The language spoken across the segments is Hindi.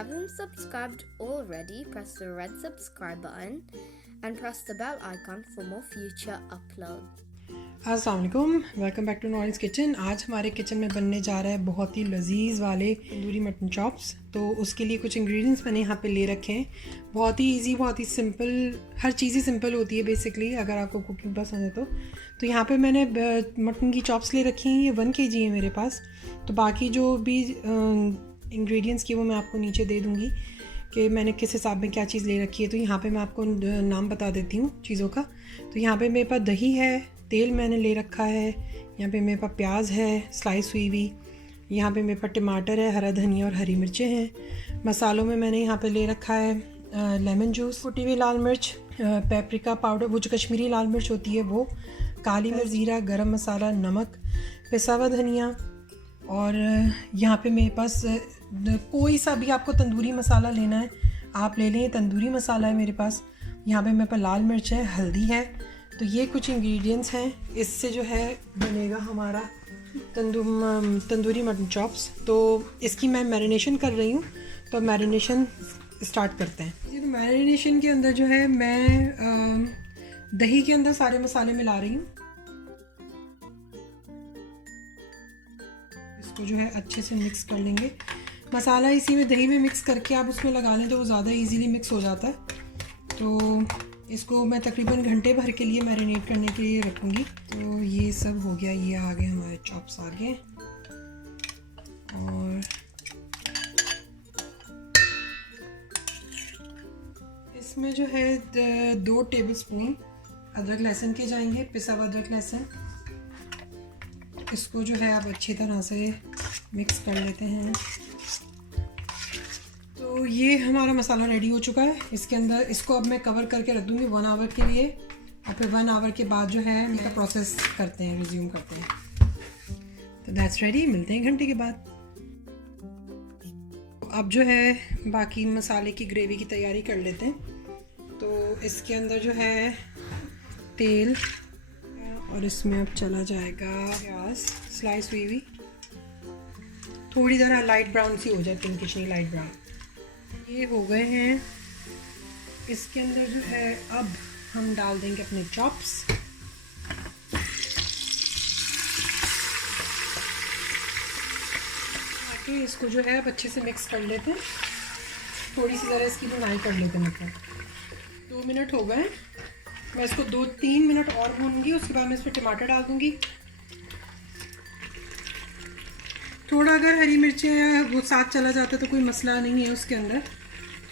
haven't subscribed already, press the red subscribe button and press the bell icon for more future uploads. अस्सलाम वालेकुम, welcome back to noise kitchen. आज हमारे किचन में बनने जा रहा है बहुत ही लजीज़ वाले तंदूरी मटन चॉप्स। तो उसके लिए कुछ इंग्रेडिएंट्स मैंने यहाँ पे ले रखे हैं। बहुत ही इजी, बहुत ही सिंपल, हर चीज़ ही सिंपल होती है बेसिकली अगर आपको कुकिंग पसंद है तो यहाँ पे मैंने मटन की चॉप्स ले रखी हैं। ये 1 kg है मेरे पास। तो बाकी जो भी इंग्रेडिएंट्स की वो मैं आपको नीचे दे दूँगी कि मैंने किस हिसाब में क्या चीज़ ले रखी है। तो यहाँ पे मैं आपको नाम बता देती हूँ चीज़ों का। तो यहाँ पे मेरे पास दही है, तेल मैंने ले रखा है, यहाँ पे मेरे पास प्याज है स्लाइस हुई हुई, यहाँ पे मेरे पास टमाटर है, हरा धनिया और हरी मिर्चें हैं। मसालों में मैंने यहाँ पे ले रखा है लेमन जूस, कुटी हुई लाल मिर्च, पेपरिका पाउडर, वो जो कश्मीरी लाल मिर्च होती है वो, काली मिर्च, ज़ीरा, गरम मसाला, नमक, पिसा हुआ धनिया। और यहाँ पे मेरे पास कोई सा भी आपको तंदूरी मसाला लेना है आप ले लें। तंदूरी मसाला है मेरे पास। यहाँ पे मेरे पास लाल मिर्च है, हल्दी है। तो ये कुछ इंग्रेडिएंट्स हैं, इससे जो है बनेगा हमारा तंदूरी मटन चॉप्स। तो इसकी मैं मैरिनेशन कर रही हूँ, तो मैरिनेशन स्टार्ट करते हैं। ये तो मैरिनेशन के अंदर जो है मैं दही के अंदर सारे मसाले मिला रही हूँ। इसको जो है अच्छे से मिक्स कर लेंगे। मसाला इसी में दही में मिक्स करके आप उसमें लगा लें तो वो ज़्यादा इजीली मिक्स हो जाता है। तो इसको मैं तकरीबन घंटे भर के लिए मैरिनेट करने के लिए रखूँगी। तो ये सब हो गया, ये आ गए हमारे चॉप्स आ गए। और इसमें जो है 2 टेबलस्पून अदरक लहसुन के जाएंगे, पिसा हुआ अदरक लहसुन। इसको जो है आप अच्छी तरह से मिक्स कर लेते हैं। तो ये हमारा मसाला रेडी हो चुका है। इसके अंदर इसको अब मैं कवर करके रख दूँगी 1 आवर के लिए, और फिर 1 आवर के बाद जो है मेरा प्रोसेस करते हैं, रिज्यूम करते हैं। तो दैट्स रेडी, मिलते हैं घंटे के बाद। अब जो है बाकी मसाले की ग्रेवी की तैयारी कर लेते हैं। तो इसके अंदर जो है तेल, और इसमें अब चला जाएगा प्याज स्लाइस हुई हुई, थोड़ी ज़रा लाइट ब्राउन सी हो जाए, पिंकिश नहीं लाइट ब्राउन। ये हो गए हैं। इसके अंदर जो है अब हम डाल देंगे अपने चॉप्स। ताकि इसको जो है अब अच्छे से मिक्स कर लेते हैं। थोड़ी सी ज़रा इसकी भुनाई कर लेते हैं। मतलब 2 मिनट हो गए। मैं इसको 2-3 मिनट और भूनूंगी। उसके बाद मैं इसमें टमाटर डाल दूँगी। थोड़ा अगर हरी मिर्चें वो साथ चला जाता है तो कोई मसला नहीं है उसके अंदर।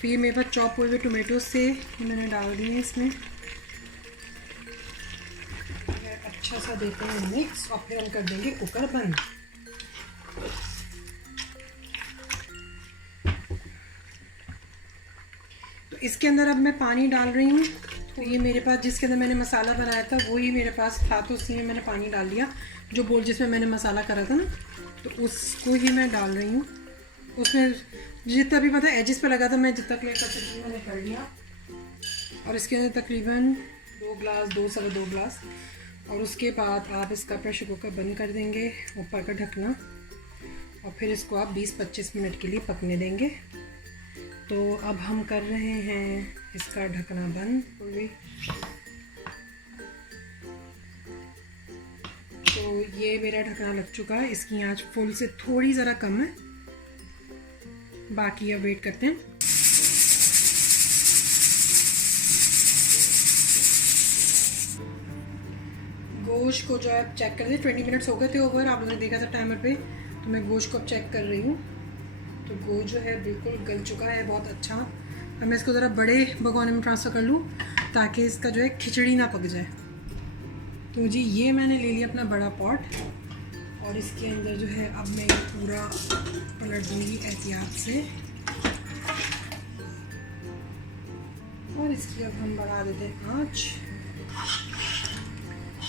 तो ये मेरे पास चॉप हुए हुए टोमेटो से मैंने डाल दिए हैं इसमें। अच्छा सा देते हैं मिक्स, और फिर हम कर देंगे कुकर बंद। तो इसके अंदर अब मैं पानी डाल रही हूँ। तो ये मेरे पास जिसके अंदर मैंने मसाला बनाया था वही मेरे पास था, तो उसी में मैंने पानी डाल दिया। जो बोल जिसमें मैंने मसाला करा था ना, तो उसको ही मैं डाल रही हूँ। उसमें जितना भी मतलब एजिस पे लगा था मैं जितना क्लियर कर सकती हूँ मैंने कर लिया। और इसके अंदर तकरीबन 2 गिलास, 2 सवा 2 गिलास। और उसके बाद आप इसका प्रेशर कुकर बंद कर देंगे, ऊपर का ढकना, और फिर इसको आप 20-25 मिनट के लिए पकने देंगे। तो अब हम कर रहे हैं इसका ढकना बंद पूरी। तो ये मेरा ढकना लग चुका है। इसकी आंच फुल से थोड़ी ज़रा कम है। बाकी अब वेट करते हैं। गोश्त को जो है चेक कर दें। 20 मिनट्स हो गए थे ओवर, आप लोगों ने देखा था टाइमर पे। तो मैं गोश्त को अब चेक कर रही हूँ। तो गोश्त जो है बिल्कुल गल चुका है, बहुत अच्छा। अब मैं इसको ज़रा बड़े भगोने में ट्रांसफ़र कर लूँ ताकि इसका जो है खिचड़ी ना पक जाए। तो जी ये मैंने ले लिया अपना बड़ा पॉट, और इसके अंदर जो है अब मैं ये पूरा पलट दूँगी एहतियात से। और इसकी अब हम बढ़ा देते हैं आँच,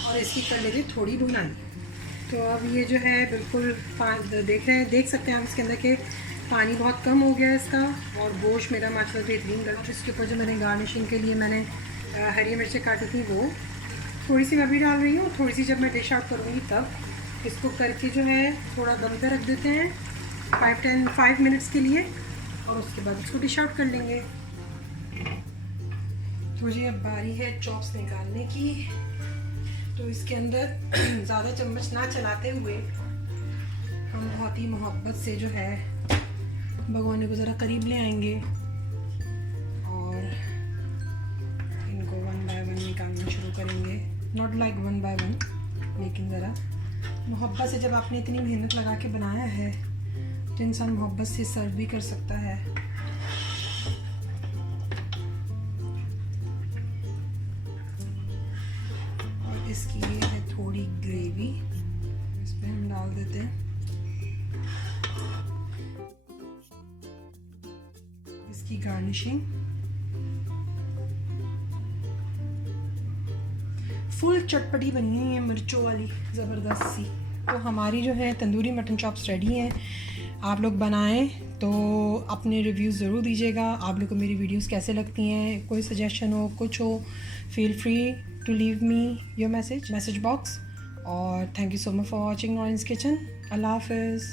और इसकी कर लेते हैं थोड़ी भुनाई। तो अब ये जो है बिल्कुल देख सकते हैं आप इसके अंदर के पानी बहुत कम हो गया है इसका, और गोश्त मेरा माशाल्लाह बेहतरीन गला। इसके ऊपर जो मैंने गार्निशिंग के लिए मैंने हरी मिर्चें काटी थी वो थोड़ी सी मैं भी डाल रही हूँ। थोड़ी सी जब मैं डिश आउट करूँगी तब इसको करके जो है थोड़ा दम पे रख देते हैं 5 मिनट्स के लिए। और उसके बाद इसको डिश आउट कर लेंगे। तो जी अब बारी है चॉप्स निकालने की। तो इसके अंदर ज़्यादा चम्मच ना चलाते हुए हम बहुत ही मोहब्बत से जो है भगोने को ज़रा करीब ले आएंगे और इनको वन बाय वन निकालना शुरू करेंगे। Not like one by one, लेकिन ज़रा मोहब्बत से। जब आपने इतनी मेहनत लगा के बनाया है तो इंसान मोहब्बत से सर्व भी कर सकता है। और इसकी ये है थोड़ी ग्रेवी, इसमें हम डाल देते हैं। इसकी गार्निशिंग फुल चटपटी बनी है ये मिर्चों वाली ज़बरदस्त सी। तो हमारी जो है तंदूरी मटन चॉप्स रेडी हैं। आप लोग बनाएं तो अपने रिव्यूज़ ज़रूर दीजिएगा। आप लोग को मेरी वीडियोस कैसे लगती हैं, कोई सजेशन हो, कुछ हो, feel free to leave me your message box. और thank you so much for watching Noreen's Kitchen. अल्लाह हाफिज़।